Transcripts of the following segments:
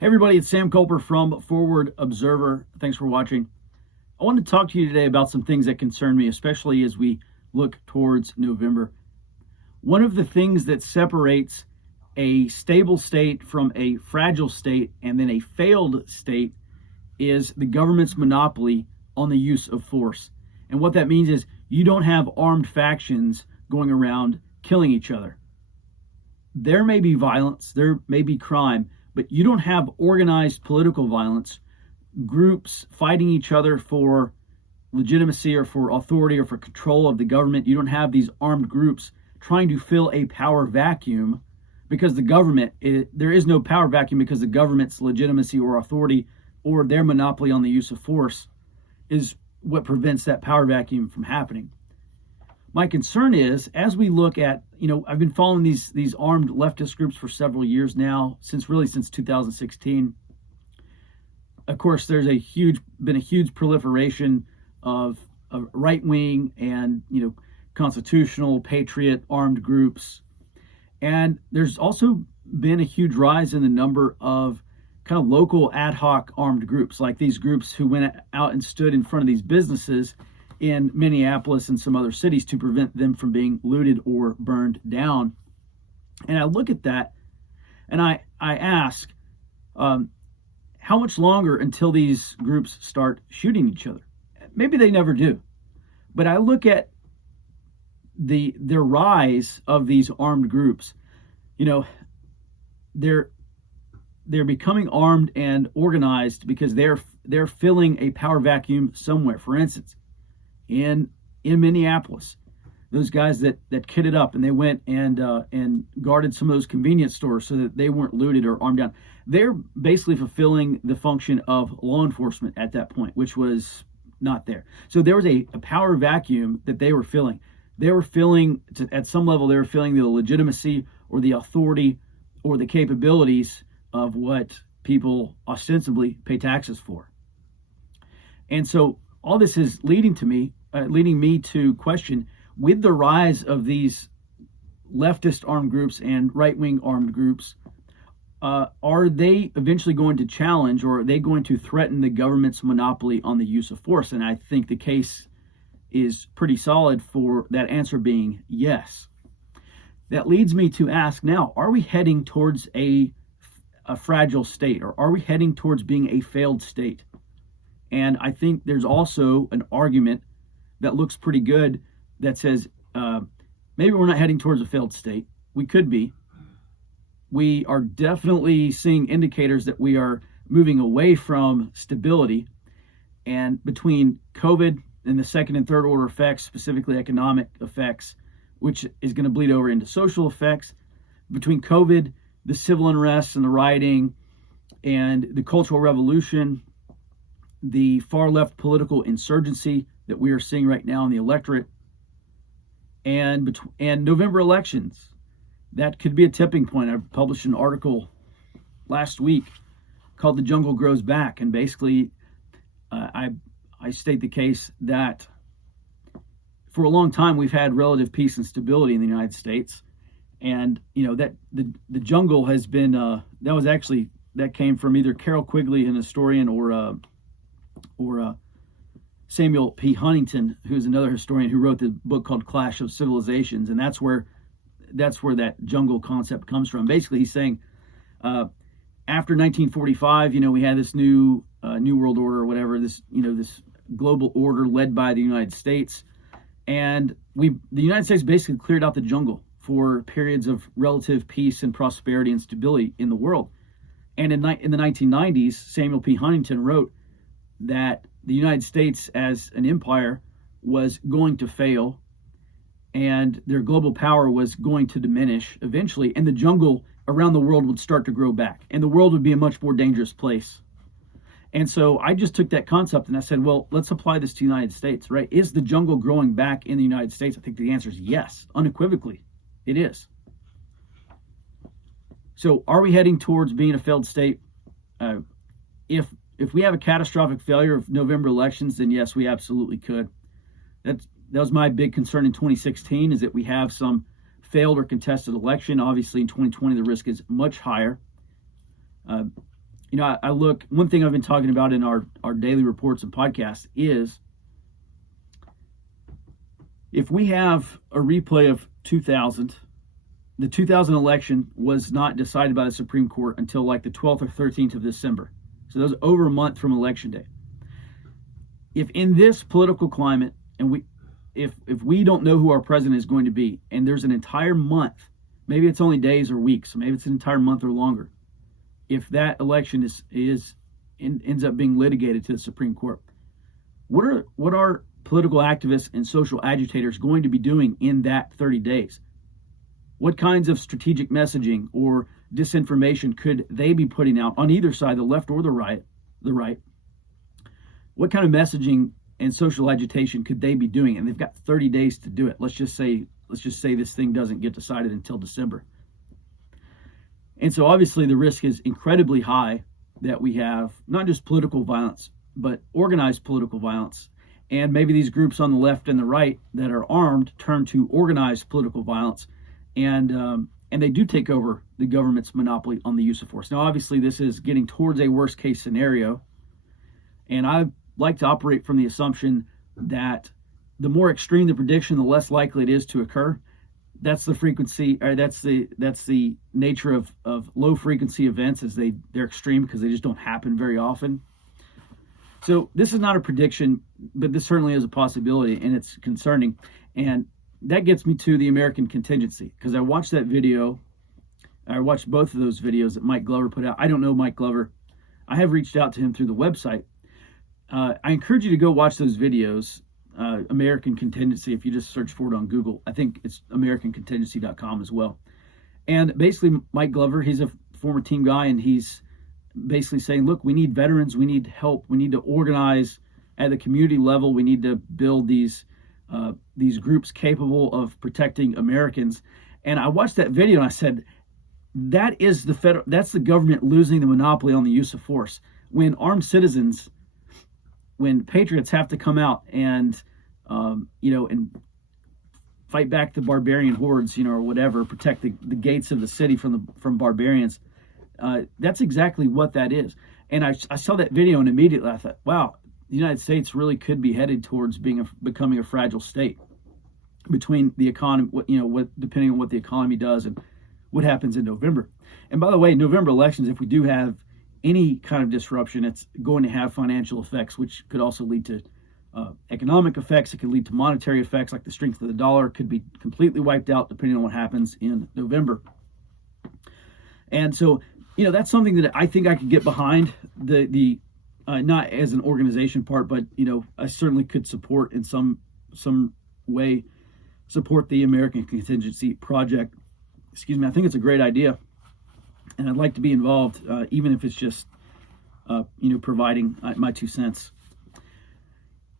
Hey everybody, it's Sam Culper from Forward Observer. Thanks for watching. I want to talk to you today about some things that concern me, especially as we look towards November. One of the things that separates a stable state from a fragile state and then a failed state is the government's monopoly on the use of force. And what that means is you don't have armed factions going around killing each other. There may be violence, there may be crime, but you don't have organized political violence, groups fighting each other for legitimacy or for authority or for control of the government. You don't have these armed groups trying to fill a power vacuum because there is no power vacuum because the government's legitimacy or authority or their monopoly on the use of force is what prevents that power vacuum from happening. My concern is, as we look at, I've been following these armed leftist groups for several years now, since 2016. Of course, there's been a huge proliferation of right-wing and, constitutional, patriot armed groups. And there's also been a huge rise in the number of kind of local ad hoc armed groups, like these groups who went out and stood in front of these businesses in Minneapolis and some other cities to prevent them from being looted or burned down. And I look at that and I ask, how much longer until these groups start shooting each other? Maybe they never do. But I look at the rise of these armed groups. They're becoming armed and organized because they're filling a power vacuum somewhere. For instance, in Minneapolis, those guys that kitted up and they went and guarded some of those convenience stores so that they weren't looted or armed down. They're basically fulfilling the function of law enforcement at that point, which was not there. So there was a power vacuum that they were filling. They were filling, at some level, they were filling the legitimacy or the authority or the capabilities of what people ostensibly pay taxes for. And so all this is leading me to question, with the rise of these leftist armed groups and right-wing armed groups, are they eventually going to challenge, or are they going to threaten the government's monopoly on the use of force? And I think the case is pretty solid for that answer being yes. That leads me to ask now, are we heading towards a fragile state, or are we heading towards being a failed state? And I think there's also an argument that looks pretty good that says maybe we're not heading towards a failed state. We could be. We are definitely seeing indicators that we are moving away from stability. And between COVID and the second and third order effects, specifically economic effects, which is going to bleed over into social effects, between COVID, the civil unrest and the rioting, and the Cultural Revolution, the far left political insurgency that we are seeing right now in the electorate, and November elections, that could be a tipping point. I published an article last week called "The Jungle Grows Back," and basically, I state the case that for a long time we've had relative peace and stability in the United States, and that the jungle has been that came from either Carol Quigley, an historian, or Samuel P. Huntington, who's another historian who wrote the book called Clash of Civilizations, and that's where that jungle concept comes from. Basically, he's saying after 1945, we had this new world order or whatever, this global order led by the United States, and the United States basically cleared out the jungle for periods of relative peace and prosperity and stability in the world. And in the 1990s, Samuel P. Huntington wrote that the United States as an empire was going to fail and their global power was going to diminish eventually, and the jungle around the world would start to grow back and the world would be a much more dangerous place. And so I just took that concept and I said, well, let's apply this to the United States, right? Is the jungle growing back in the United States? I think the answer is yes, unequivocally, it is. So are we heading towards being a failed state? If we have a catastrophic failure of November elections, then yes, we absolutely could. That was my big concern in 2016, is that we have some failed or contested election. Obviously, in 2020, the risk is much higher. I look, one thing I've been talking about in our daily reports and podcasts is if we have a replay of 2000, the 2000 election was not decided by the Supreme Court until like the 12th or 13th of December. So that was over a month from Election Day. If in this political climate, and if we don't know who our president is going to be, and there's an entire month, maybe it's only days or weeks, maybe it's an entire month or longer, if that election ends up being litigated to the Supreme Court, what are political activists and social agitators going to be doing in that 30 days? What kinds of strategic messaging or disinformation could they be putting out on either side, the left or the right? What kind of messaging and social agitation could they be doing? And they've got 30 days to do it. Let's just say this thing doesn't get decided until December. And so obviously the risk is incredibly high that we have not just political violence, but organized political violence. And maybe these groups on the left and the right that are armed turn to organized political violence, and they do take over the government's monopoly on the use of force. Now, obviously, this is getting towards a worst case scenario, and I like to operate from the assumption that the more extreme the prediction, the less likely it is to occur. That's the frequency, or that's the nature of low frequency events, as they're extreme because they just don't happen very often. So this is not a prediction, but this certainly is a possibility, and it's concerning. And that gets me to the American Contingency, because I watched that video. I watched both of those videos that Mike Glover put out. I don't know Mike Glover. I have reached out to him through the website. I encourage you to go watch those videos. American Contingency, if you just search for it on Google. I think it's americancontingency.com as well. And basically, Mike Glover, he's a former team guy, and he's basically saying, look, we need veterans, we need help, we need to organize at the community level, we need to build these groups capable of protecting Americans. And I watched that video and I said, that's the government losing the monopoly on the use of force. When armed citizens, when patriots have to come out and and fight back the barbarian hordes, or whatever, protect the gates of the city from barbarians. That's exactly what that is. And I saw that video and immediately I thought, wow, the United States really could be headed towards becoming a fragile state between the economy, depending on what the economy does and what happens in November. And by the way, November elections, if we do have any kind of disruption, it's going to have financial effects, which could also lead to economic effects. It could lead to monetary effects, like the strength of the dollar could be completely wiped out depending on what happens in November. And so, that's something that I think I could get behind, the not as an organization part, but I certainly could support in some way, support the American Contingency Project. Excuse me. I think it's a great idea, and I'd like to be involved, even if it's just providing my 2 cents.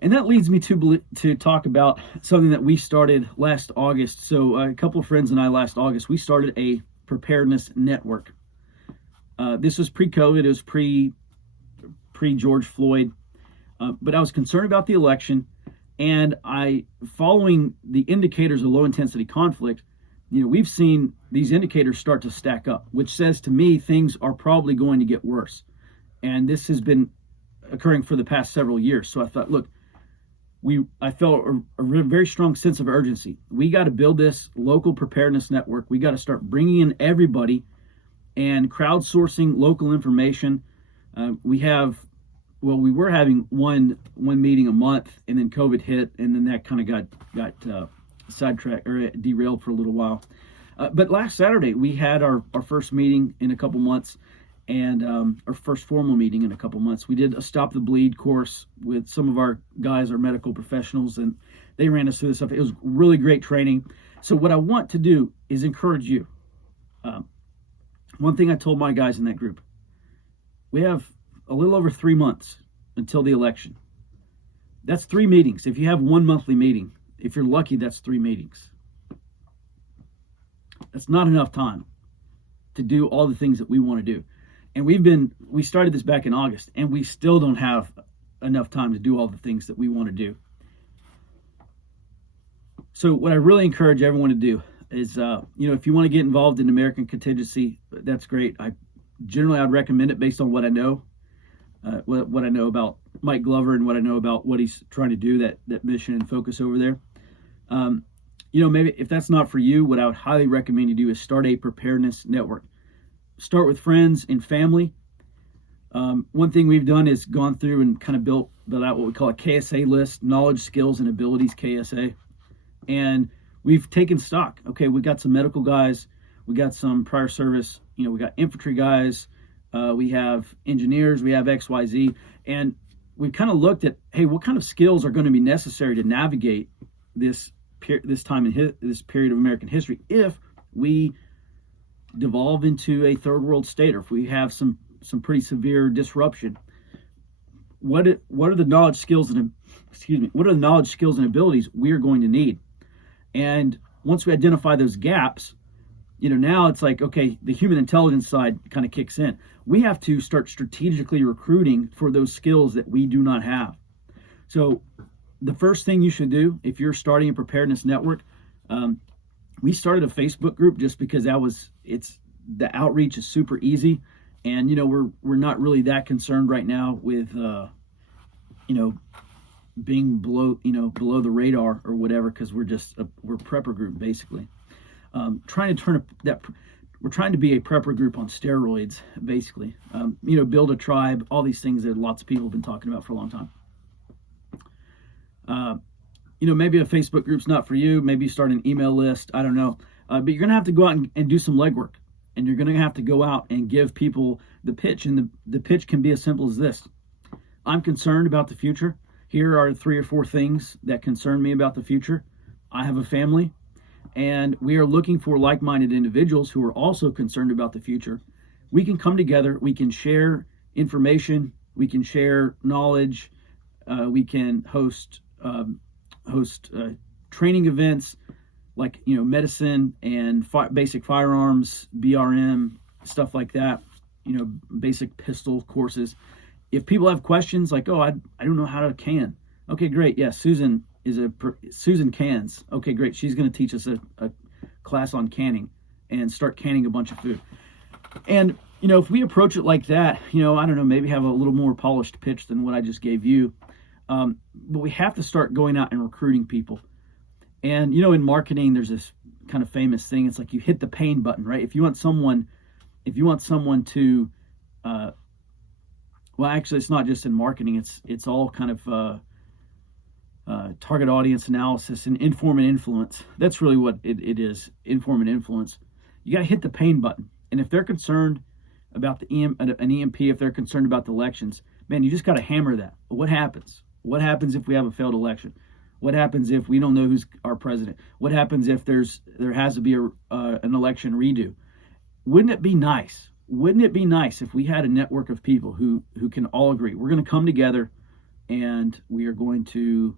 And that leads me to talk about something that we started last August. So a couple of friends and I last August, we started a Preparedness Network. This was pre-COVID. It was pre-George Floyd. But I was concerned about the election, and following the indicators of low-intensity conflict, we've seen these indicators start to stack up, which says to me things are probably going to get worse. And this has been occurring for the past several years. So I thought, look, I felt a very strong sense of urgency. We got to build this local preparedness network. We got to start bringing in everybody and crowdsourcing local information. We were having one meeting a month, and then COVID hit, and then that kind of got sidetracked or derailed for a little while. But last Saturday we had our first meeting in a couple months, and our first formal meeting in a couple months. We did a Stop the Bleed course with some of our guys, our medical professionals, and they ran us through this stuff. It was really great training. So what I want to do is encourage you. One thing I told my guys in that group, we have a little over 3 months until the election. That's 3 meetings. If you have one monthly meeting, if you're lucky, that's 3 meetings. That's not enough time to do all the things that we want to do. And we started this back in August, and we still don't have enough time to do all the things that we want to do. So what I really encourage everyone to do is, if you want to get involved in American Contingency, that's great. Generally, I'd recommend it based on what I know, what I know about Mike Glover and what I know about what he's trying to do, that mission and focus over there. Maybe if that's not for you, what I would highly recommend you do is start a preparedness network. Start with friends and family. One thing we've done is gone through and kind of built out what we call a KSA list, knowledge, skills, and abilities KSA. And we've taken stock. Okay, we got some medical guys, we got some prior service, we got infantry guys, we have engineers, we have XYZ, and we've kind of looked at, hey, what kind of skills are going to be necessary to navigate this time in this period of American history if we devolve into a third world state, or if we have some pretty severe disruption. What are the knowledge, skills, and abilities we are going to need? And once we identify those gaps, now it's like, okay, the human intelligence side kind of kicks in. We have to start strategically recruiting for those skills that we do not have. So the first thing you should do if you're starting a preparedness network, we started a Facebook group just because the outreach is super easy, and we're not really that concerned right now with being below the radar or whatever, because we're prepper group basically. We're trying to be a prepper group on steroids basically. Build a tribe, all these things that lots of people have been talking about for a long time. Maybe a Facebook group's not for you. Maybe you start an email list. I don't know. But you're going to have to go out and do some legwork. And you're going to have to go out and give people the pitch. And the pitch can be as simple as this. I'm concerned about the future. Here are 3 or 4 things that concern me about the future. I have a family, and we are looking for like-minded individuals who are also concerned about the future. We can come together. We can share information. We can share knowledge. We can host training events like medicine and basic firearms, BRM, stuff like that. Basic pistol courses. If people have questions like, oh, I don't know how to can. Okay, great. Yeah, Susan cans. Okay, great. She's going to teach us a class on canning and start canning a bunch of food. And if we approach it like that, I don't know, maybe have a little more polished pitch than what I just gave you. But we have to start going out and recruiting people. And, in marketing, there's this kind of famous thing. It's like you hit the pain button, right? If you want someone to, well, actually, it's not just in marketing. It's all kind of target audience analysis and inform and influence. That's really what it is, inform and influence. You got to hit the pain button. And if they're concerned about an EMP, if they're concerned about the elections, man, you just got to hammer that. What happens? What happens if we have a failed election? What happens if we don't know who's our president? What happens if there has to be an election redo? Wouldn't it be nice? Wouldn't it be nice if we had a network of people who can all agree we're going to come together and we are going to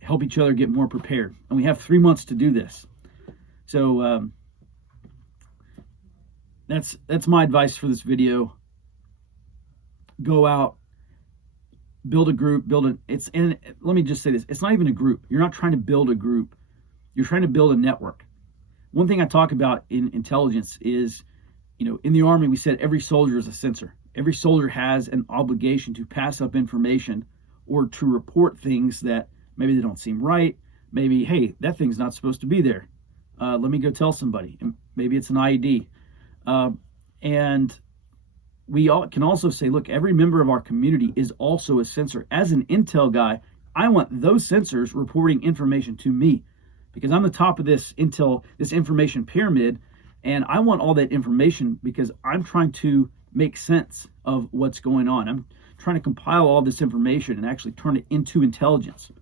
help each other get more prepared? And we have 3 months to do this. So that's my advice for this video. Go out, build a group, and let me just say this, it's not even a group. You're not trying to build a group. You're trying to build a network. One thing I talk about in intelligence is, in the Army, we said every soldier is a sensor. Every soldier has an obligation to pass up information or to report things that maybe they don't seem right. Maybe, hey, that thing's not supposed to be there. Let me go tell somebody. And maybe it's an IED. And we can also say, look, every member of our community is also a sensor. As an intel guy, I want those sensors reporting information to me because I'm the top of this information pyramid, and I want all that information because I'm trying to make sense of what's going on. I'm trying to compile all this information and actually turn it into intelligence.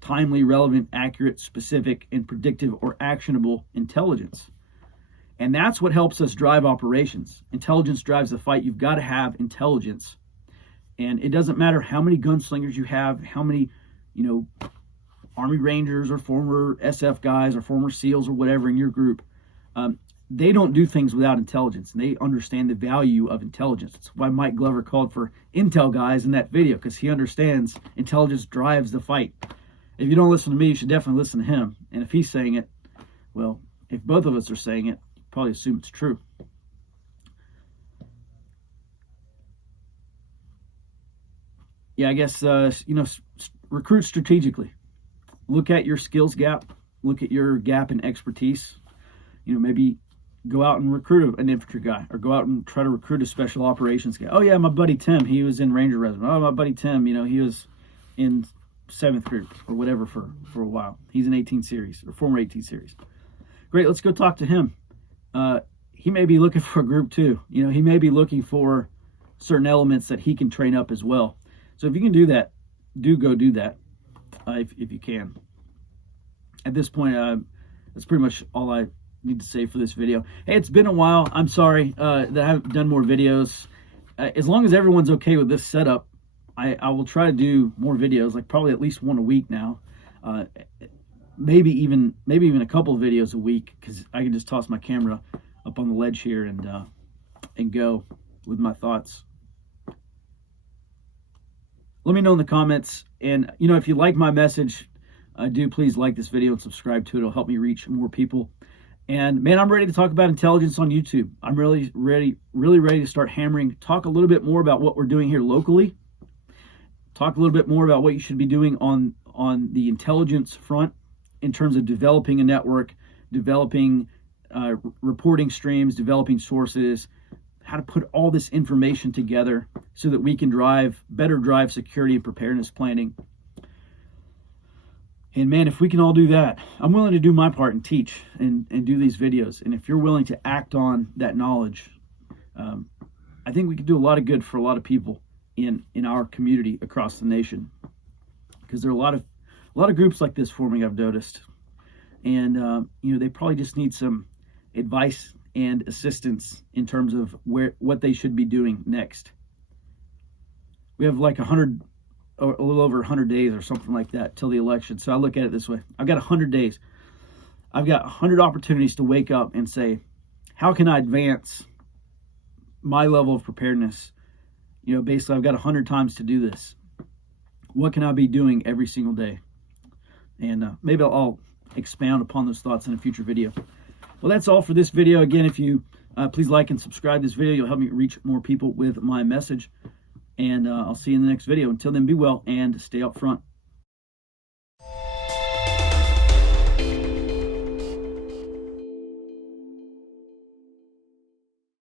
Timely, relevant, accurate, specific, and predictive or actionable intelligence. And that's what helps us drive operations. Intelligence drives the fight. You've got to have intelligence. And it doesn't matter how many gunslingers you have, how many, Army Rangers or former SF guys or former SEALs or whatever in your group. They don't do things without intelligence. And they understand the value of intelligence. That's why Mike Glover called for intel guys in that video, because he understands intelligence drives the fight. If you don't listen to me, you should definitely listen to him. And if he's saying it, well, if both of us are saying it, probably assume it's true. I guess, recruit strategically. Look at your skills gap. Look at your gap in expertise. Maybe go out and recruit an infantry guy, or go out and try to recruit a special operations guy. Oh yeah, my buddy Tim, he was in Ranger Regiment. Oh, my buddy Tim, he was in 7th group or whatever for a while. He's in 18 series or former 18 series. Great, let's go talk to him. He may be looking for a group too. He may be looking for certain elements that he can train up as well. So if you can do that, go do that if you can. At this point, that's pretty much all I need to say for this video. Hey, it's been a while. I'm sorry that I haven't done more videos. As long as everyone's okay with this setup, I will try to do more videos, like probably at least one a week now. Maybe even a couple of videos a week, because I can just toss my camera up on the ledge here and go with my thoughts. Let me know in the comments, and if you like my message, do please like this video and subscribe to it. It'll help me reach more people. And man, I'm ready to talk about intelligence on YouTube. I'm really ready to start hammering, talk a little bit more about what we're doing here locally, talk a little bit more about what you should be doing on the intelligence front in terms of developing a network, developing reporting streams, developing sources, how to put all this information together so that we can better drive security and preparedness planning. And man, if we can all do that, I'm willing to do my part and teach and do these videos. And if you're willing to act on that knowledge, I think we can do a lot of good for a lot of people in our community across the nation. Because there are a lot of groups like this forming, I've noticed. And they probably just need some advice and assistance in terms of what they should be doing next. We have like 100 or a little over 100 days or something like that till the election. So I look at it this way. I've got 100 days. I've got 100 opportunities to wake up and say, how can I advance my level of preparedness? Basically I've got 100 times to do this. What can I be doing every single day? And maybe I'll expound upon those thoughts in a future video. Well, that's all for this video. Again, if you please like and subscribe this video, you'll help me reach more people with my message. And I'll see you in the next video. Until then, be well and stay up front.